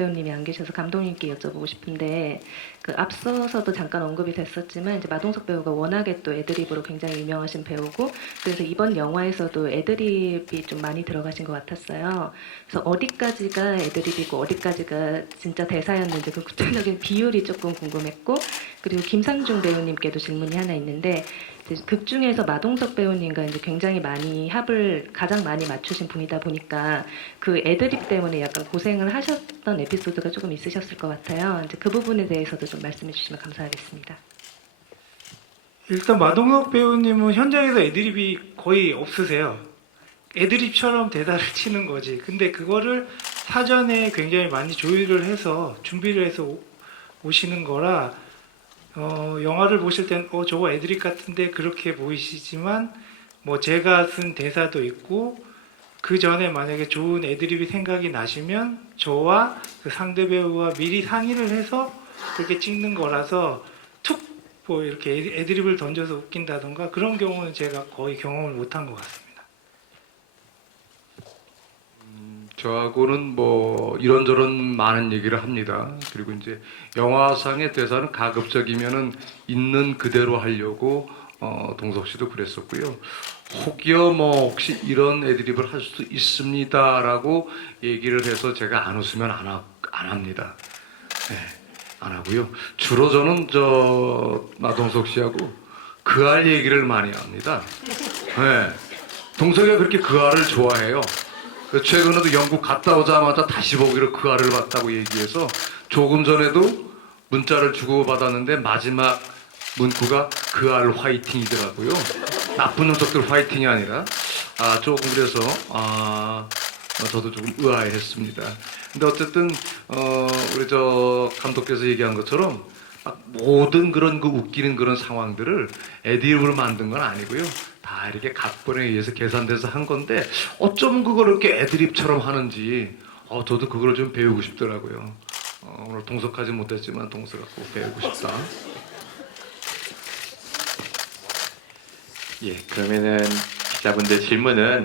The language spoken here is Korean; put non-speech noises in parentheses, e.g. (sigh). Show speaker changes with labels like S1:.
S1: 배우님이 안 계셔서 감독님께 여쭤보고 싶은데 그 앞서서도 잠깐 언급이 됐었지만 이제 마동석 배우가 워낙에 또 애드립으로 굉장히 유명하신 배우고 그래서 이번 영화에서도 애드립이 좀 많이 들어가신 것 같았어요. 그래서 어디까지가 애드립이고 어디까지가 진짜 대사였는지 그 구체적인 비율이 조금 궁금했고 그리고 김상중 배우님께도 질문이 하나 있는데 극 중에서 마동석 배우님과 이제 굉장히 많이 합을 가장 많이 맞추신 분이다 보니까 그 애드립 때문에 약간 고생을 하셨던 에피소드가 조금 있으셨을 것 같아요. 이제 그 부분에 대해서도 좀 말씀해 주시면 감사하겠습니다.
S2: 일단 마동석 배우님은 현장에서 애드립이 거의 없으세요. 애드립처럼 대사를 (laughs) 치는 거지. 근데 그거를 사전에 굉장히 많이 조율을 해서 준비를 해서 오- 오시는 거라 어, 영화를 보실 땐 어, 저거 애드립 같은데 그렇게 보이시지만 뭐 제가 쓴 대사도 있고 그 전에 만약에 좋은 애드립이 생각이 나시면 저와 그 상대 배우와 미리 상의를 해서 그렇게 찍는 거라서 툭 뭐 이렇게 애드- 애드립을 던져서 웃긴다던가 그런 경우는 제가 거의 경험을 못한 것 같습니다.
S3: 저하고는 뭐 이런저런 많은 얘기를 합니다. 그리고 이제 영화상의 대사는 가급적이면은 있는 그대로 하려고 어, 동석 씨도 그랬었고요. 혹여 뭐 혹시 이런 애드립을 할수 있습니다라고 얘기를 해서 제가 안 웃으면 안, 하, 안 합니다. 네, 안 하고요. 주로 저는 저 마동석 씨하고 그 알 얘기를 많이 합니다. 네. 동석이가 그렇게 그 알을 좋아해요. 그 최근에도 영국 갔다 오자마자 다시 보기로 그 알을 봤다고 얘기해서 조금 전에도 문자를 주고 받았는데 마지막 문구가 그 알 화이팅이더라고요. 나쁜 녀석들 화이팅이 아니라 아 조금 그래서 아 어, 저도 조금 의아해했습니다. 근데 어쨌든 어 우리 저 감독께서 얘기한 것처럼 막 모든 그런 그 웃기는 그런 상황들을 애드립으로 만든 건 아니고요. 다 이렇게 각본에 의해서 계산돼서 한 건데 어쩜 그걸 이렇게 애드립처럼 하는지 어, 저도 그걸 좀 배우고 싶더라고요. 어, 오늘 동석하지 못했지만 동석을 꼭 배우고 싶다.
S4: 예, 그러면은 기자분들 질문은